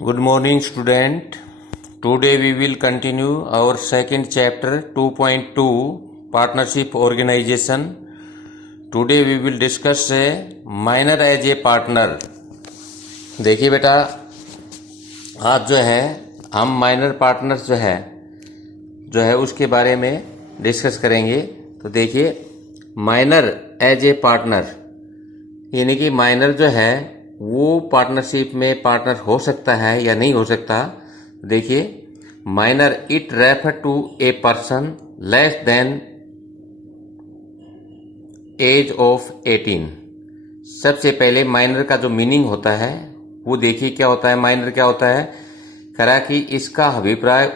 Good morning, student. Today we will continue our second chapter 2.2 Partnership Organization. Today we will discuss a minor as a partner. देखिए बेटा, आज जो है हम minor partners जो है उसके बारे में डिस्कस करेंगे। तो देखिए, माइनर एज ए पार्टनर यानी कि माइनर जो है वो पार्टनरशिप में पार्टनर हो सकता है या नहीं हो सकता। देखिए, minor it refer to a person less than age of 18। सबसे पहले माइनर का जो मीनिंग होता है वो देखिए क्या होता है। माइनर क्या होता है, करा कि इसका अभिप्राय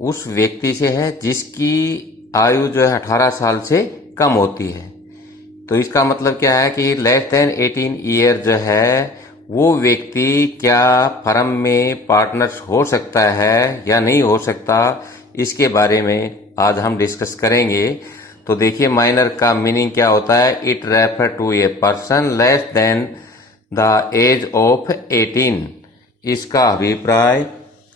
उस व्यक्ति से है जिसकी आयु जो है 18 साल से कम होती है। तो इसका मतलब क्या है कि लेस देन 18 ईयर जो है वो व्यक्ति क्या फर्म में पार्टनर्स हो सकता है या नहीं हो सकता, इसके बारे में आज हम डिस्कस करेंगे। तो देखिए, माइनर का मीनिंग क्या होता है। It refer to a person less than the age of 18। इसका अभिप्राय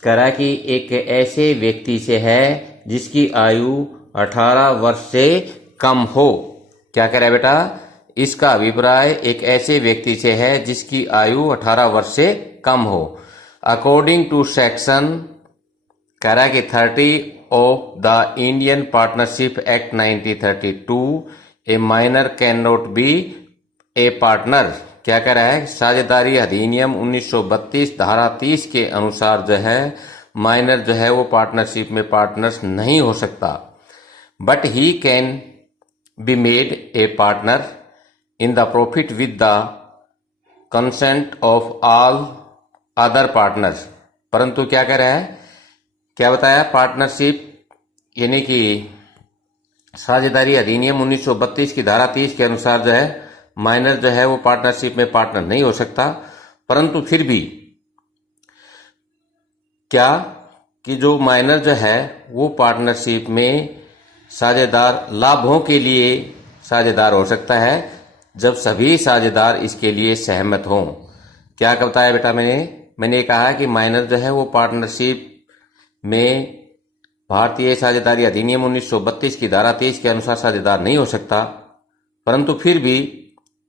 करा कि एक ऐसे व्यक्ति से है जिसकी आयु 18 वर्ष से कम हो। क्या कह रहा है बेटा, इसका अभिप्राय एक ऐसे व्यक्ति से है जिसकी आयु 18 वर्ष से कम हो। अकॉर्डिंग टू सेक्शन कह रहा है कि 30 of the Indian partnership act 1932 A minor can not be A partner. क्या कह रहा है, साझेदारी अधिनियम 1932 धारा 30 के अनुसार जो है माइनर जो है वो पार्टनरशिप में पार्टनर्स नहीं हो सकता। But he can be made a partner in the profit with the consent of all other partners। परंतु क्या कह रहा है, क्या बताया, पार्टनरशिप यानी कि साझेदारी अधिनियम 1932 की धारा 30 के अनुसार जो है माइनर जो है वो पार्टनरशिप में पार्टनर नहीं हो सकता। परंतु फिर भी क्या कि जो माइनर जो है वो पार्टनरशिप में साझेदार लाभों के लिए साझेदार हो सकता है जब सभी साझेदार इसके लिए सहमत हों। क्या बताया बेटा, मैंने कहा कि माइनर जो है वो पार्टनरशिप में भारतीय साझेदारी अधिनियम 1932 की धारा 30 के अनुसार साझेदार नहीं हो सकता। परंतु फिर भी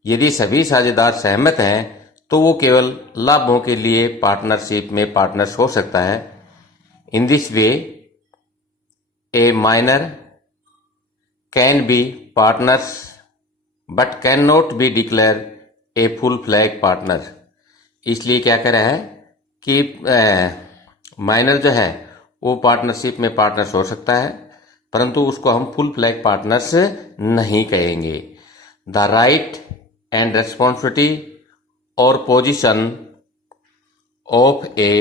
यदि सभी साझेदार सहमत हैं तो वो केवल लाभों के लिए पार्टनरशिप में पार्टनर्स हो सकता है। In this way A minor can be partners but cannot be declared a full flag partner। इसलिए क्या कह रहा है कि माइनर जो है वो पार्टनरशिप में पार्टनर्स हो सकता है परंतु उसको हम फुल फ्लैग पार्टनर्स नहीं कहेंगे। द राइट एंड रेस्पॉन्सिबिलिटी और position of A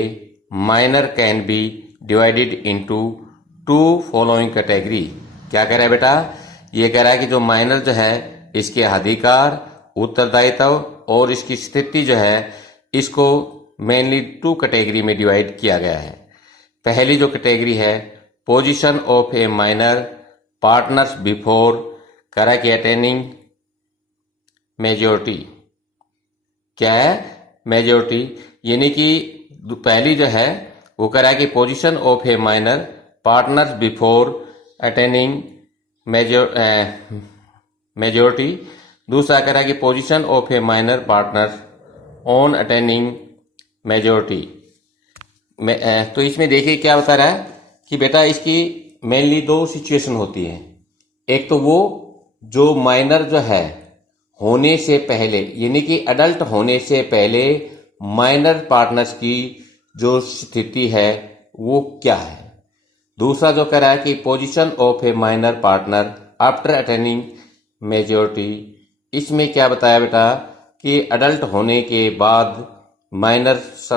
minor can be divided into 2 following category. क्या कह रहा है बेटा, ये कह रहा है कि जो माइनर जो है इसके अधिकार, उत्तरदायित्व और इसकी स्थिति जो है इसको मेनली 2 कैटेगरी में डिवाइड किया गया है। पहली जो कैटेगरी है, position of A minor partners before कह रहा है कि अटेनिंग मेजोरिटी। क्या है, मेजोरिटी, यानी कि पहली जो है वो कह रहा है कि position of A minor partners before attaining majority. दूसरा कह रहा है कि position of A minor partner on attaining majority. तो इसमें देखिए क्या बता रहा है कि बेटा इसकी मेनली 2 सिचुएशन होती है। एक तो वो जो माइनर जो है होने से पहले यानी कि अडल्ट होने से पहले माइनर पार्टनर्स की जो स्थिति है वो क्या है। दूसरा जो कह रहा है कि position of A minor partner after attaining majority. इसमें क्या बताया बेटा कि अडल्ट होने के बाद माइनर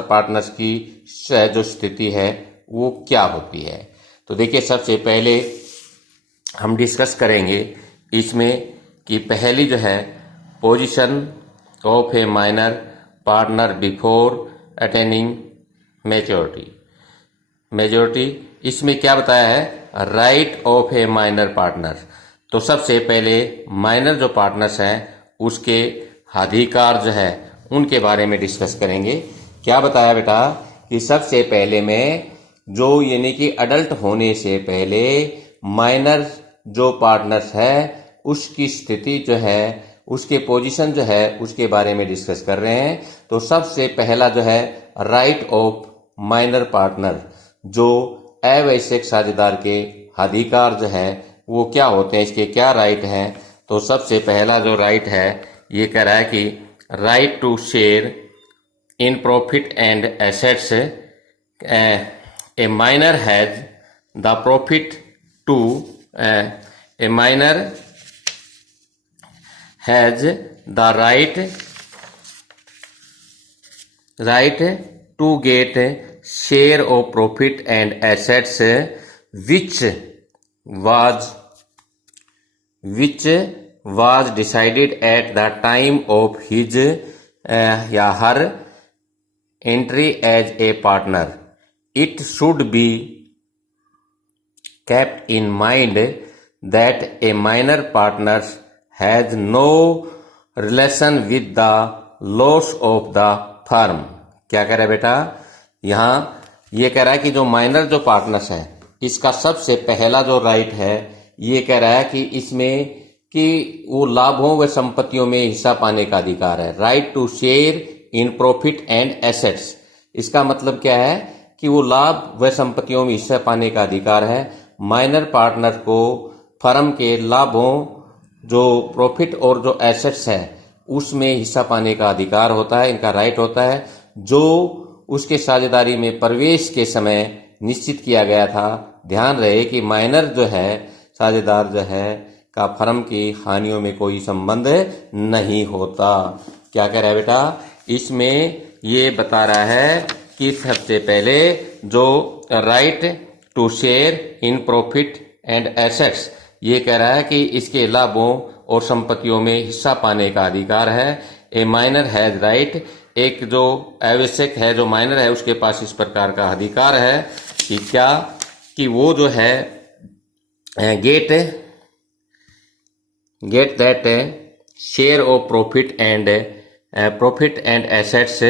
पार्टनर्स की जो स्थिति है वो क्या होती है। तो देखिए, सबसे पहले हम डिस्कस करेंगे इसमें कि पहली जो है position of A minor partner before attaining majority. इसमें क्या बताया है, right of A minor partner. तो सबसे पहले माइनर जो पार्टनर्स हैं उसके अधिकार जो है उनके बारे में डिस्कस करेंगे क्या बताया बेटा कि सबसे पहले में जो यानी कि अडल्ट होने से पहले माइनर जो पार्टनर्स है उसकी स्थिति जो है, उसके पोजीशन जो है, उसके बारे में डिस्कस कर रहे हैं। तो सबसे पहला जो है राइट ऑफ माइनर पार्टनर, जो अवैश्यक साझेदार के अधिकार जो है वो क्या होते हैं, इसके क्या राइट हैं। तो सबसे पहला जो राइट है ये कह रहा है कि right to share in profit and assets. A minor has the profit to a minor has the right to get share of profit and assets which was decided at the time of his या her entry as a partner. It should be kept in mind that a minor partner has no relation with the loss of the firm. क्या कह रहा है बेटा, यहाँ ये कह रहा है कि जो माइनर जो पार्टनर्स है इसका सबसे पहला जो राइट है ये कह रहा है कि इसमें कि वो लाभों व संपत्तियों में हिस्सा पाने का अधिकार है। Right to share in profit and assets, इसका मतलब क्या है कि वो लाभ व संपत्तियों में हिस्सा पाने का अधिकार है। माइनर पार्टनर को फर्म के लाभों, जो प्रॉफिट और जो एसेट्स है उसमें हिस्सा पाने का अधिकार होता है, इनका राइट होता है, जो उसके साझेदारी में प्रवेश के समय निश्चित किया गया था। ध्यान रहे कि माइनर जो है साझेदार जो है का फर्म की हानियों में कोई संबंध नहीं होता। क्या कह रहा है बेटा, इसमें ये बता रहा है कि सबसे पहले जो right to share in profit and assets, ये कह रहा है कि इसके लाभों और संपत्तियों में हिस्सा पाने का अधिकार है। ए माइनर हैज राइट, एक जो आवश्यक है जो माइनर है उसके पास इस प्रकार का अधिकार है कि क्या कि वो जो है get that share of profit and assets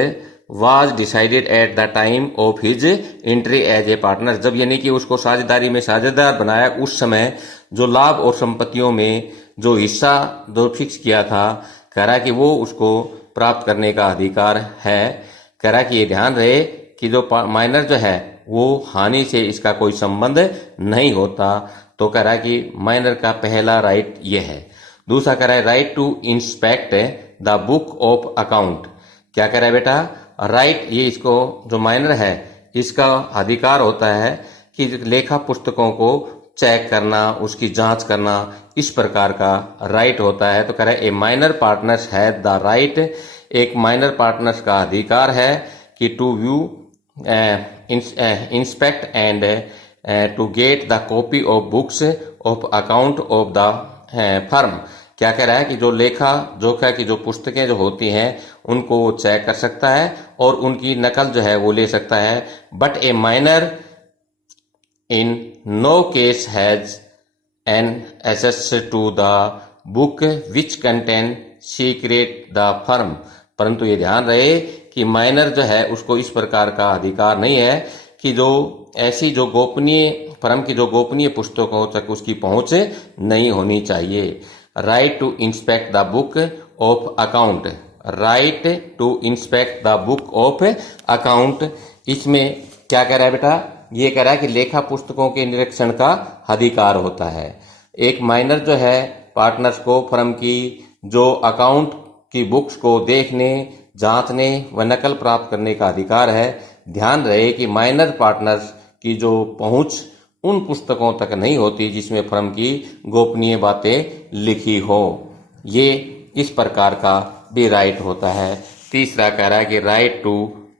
was decided at the time of his entry as a partner. जब यानी कि उसको साझेदारी में साझेदार बनाया उस समय जो लाभ और संपत्तियों में जो हिस्सा जो फिक्स किया था, कह रहा कि वो उसको प्राप्त करने का अधिकार है। कह रहा कि ये ध्यान रहे कि जो माइनर जो है वो हानि से इसका कोई संबंध नहीं होता। तो कह रहा कि माइनर का पहला राइट ये है। दूसरा कह रहा है right to inspect the book of account. क्या कह रहा है बेटा, राइट ये इसको जो माइनर है इसका अधिकार होता है कि लेखा पुस्तकों को चेक करना, उसकी जांच करना, इस प्रकार का राइट होता है। तो कह रहा है a minor partners have the right, एक माइनर पार्टनर्स का अधिकार है कि to view inspect and to get the copy of books of account of the firm. क्या कह रहा है कि जो लेखा जोखा की जो पुस्तकें जो होती हैं उनको वो चेक कर सकता है और उनकी नकल जो है वो ले सकता है। But a minor in no case has an access to the book which contain secret the firm. परंतु ये ध्यान रहे कि माइनर जो है उसको इस प्रकार का अधिकार नहीं है कि जो ऐसी जो गोपनीय फर्म की जो गोपनीय पुस्तकों तक उसकी पहुंच नहीं होनी चाहिए। Right to inspect the book of account, right to inspect the book of account, इसमें क्या कह रहा है बेटा, ये कह रहा है कि लेखा पुस्तकों के निरीक्षण का अधिकार होता है। एक माइनर जो है पार्टनर्स को फर्म की जो अकाउंट की बुक्स को देखने, जांचने व नकल प्राप्त करने का अधिकार है। ध्यान रहे कि माइनर पार्टनर्स की जो पहुंच उन पुस्तकों तक नहीं होती जिसमें फर्म की गोपनीय बातें लिखी हो। ये इस प्रकार का भी राइट होता है। तीसरा कह रहा है कि right to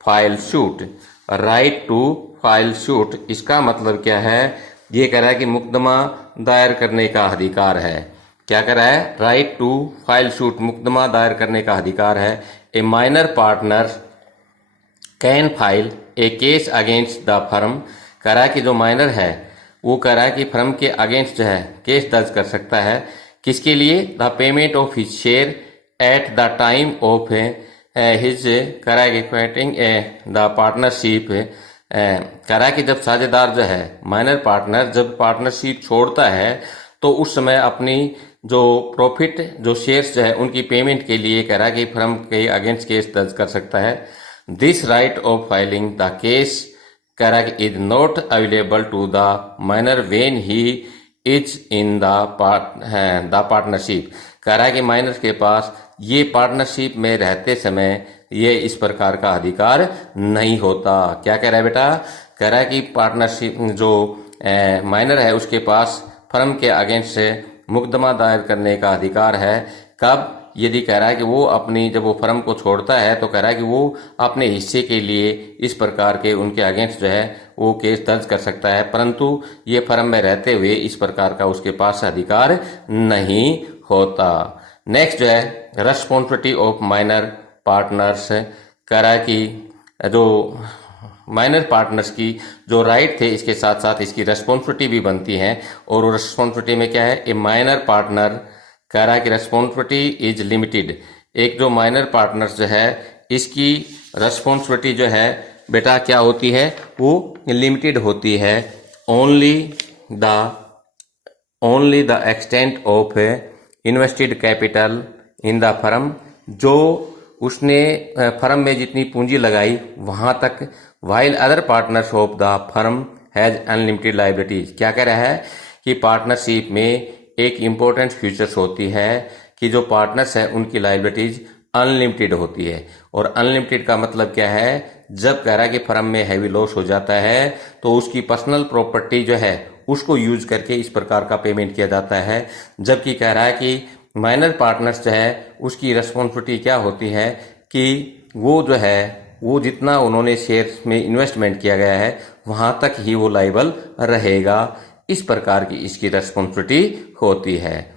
file suit, right to file suit, इसका मतलब क्या है, ये कह रहा है कि मुकदमा दायर करने का अधिकार है। क्या कह रहा है, राइट टू फाइल सूट, मुकदमा दायर करने का अधिकार है। A minor partner can file A case against the firm. कह रहा है कि जो माइनर है वो कह रहा है कि फर्म के अगेंस्ट जो है केस दर्ज कर सकता है। किसके लिए, the payment of his share at the time of his करा कि क्वेटिंग द पार्टनरशिप, करा कि जब साझेदार जो है माइनर पार्टनर जब पार्टनरशिप छोड़ता है तो उस समय अपनी जो प्रॉफिट जो शेयर्स जो है उनकी पेमेंट के लिए करा कि फर्म के अगेंस्ट केस दर्ज कर सकता है। This right of filing the case करा कि is not available to the minor when he is in the partnership. कह रहा है कि माइनर के पास ये पार्टनरशिप में रहते समय ये इस प्रकार का अधिकार नहीं होता। क्या कह रहा है बेटा? कह रहा है कि पार्टनरशिप जो माइनर है उसके पास फर्म के अगेंस्ट से मुकदमा दायर करने का अधिकार है। कब? यदि कह रहा है कि वो अपनी जब वो फर्म को छोड़ता है तो कह रहा है कि वो अपने हिस्से के लिए इस प्रकार के उनके अगेंस्ट जो है वो केस दर्ज कर सकता है, परंतु ये फर्म में रहते हुए इस प्रकार का उसके पास अधिकार नहीं होता। नेक्स्ट जो है रेस्पॉन्सिबिलिटी ऑफ माइनर पार्टनर्स। कह रहा है कि जो माइनर पार्टनर्स की जो राइट थे इसके साथ साथ इसकी रेस्पॉन्सिबिलिटी भी बनती है। और रेस्पॉन्सिबिलिटी में क्या है? ए माइनर पार्टनर कह रहा है कि रेस्पॉन्सिबिलिटी इज लिमिटेड। एक जो माइनर पार्टनर्स जो है इसकी रेस्पॉन्सिबिलिटी जो है बेटा क्या होती है? वो लिमिटेड होती है। Only the extent of invested capital in the firm, जो उसने फर्म में जितनी पूंजी लगाई वहां तक। While other partners of the firm has unlimited liabilities. क्या कह रहा है कि पार्टनरशिप में एक इम्पोर्टेंट फीचर्स होती है कि जो पार्टनर्स है उनकी लायबिलिटीज अनलिमिटेड होती है। और अनलिमिटेड का मतलब क्या है? जब कह रहा है कि फर्म में हैवी लॉस हो जाता है तो उसकी पर्सनल प्रॉपर्टी जो है उसको यूज करके इस प्रकार का पेमेंट किया जाता है। जबकि कह रहा है कि माइनर पार्टनर्स जो है उसकी रेस्पॉन्सिबिलिटी क्या होती है कि वो जो है वो जितना उन्होंने शेयर में इन्वेस्टमेंट किया गया है वहां तक ही वो लायबल रहेगा। इस प्रकार की इसकी रेस्पॉन्सिबिलिटी होती है।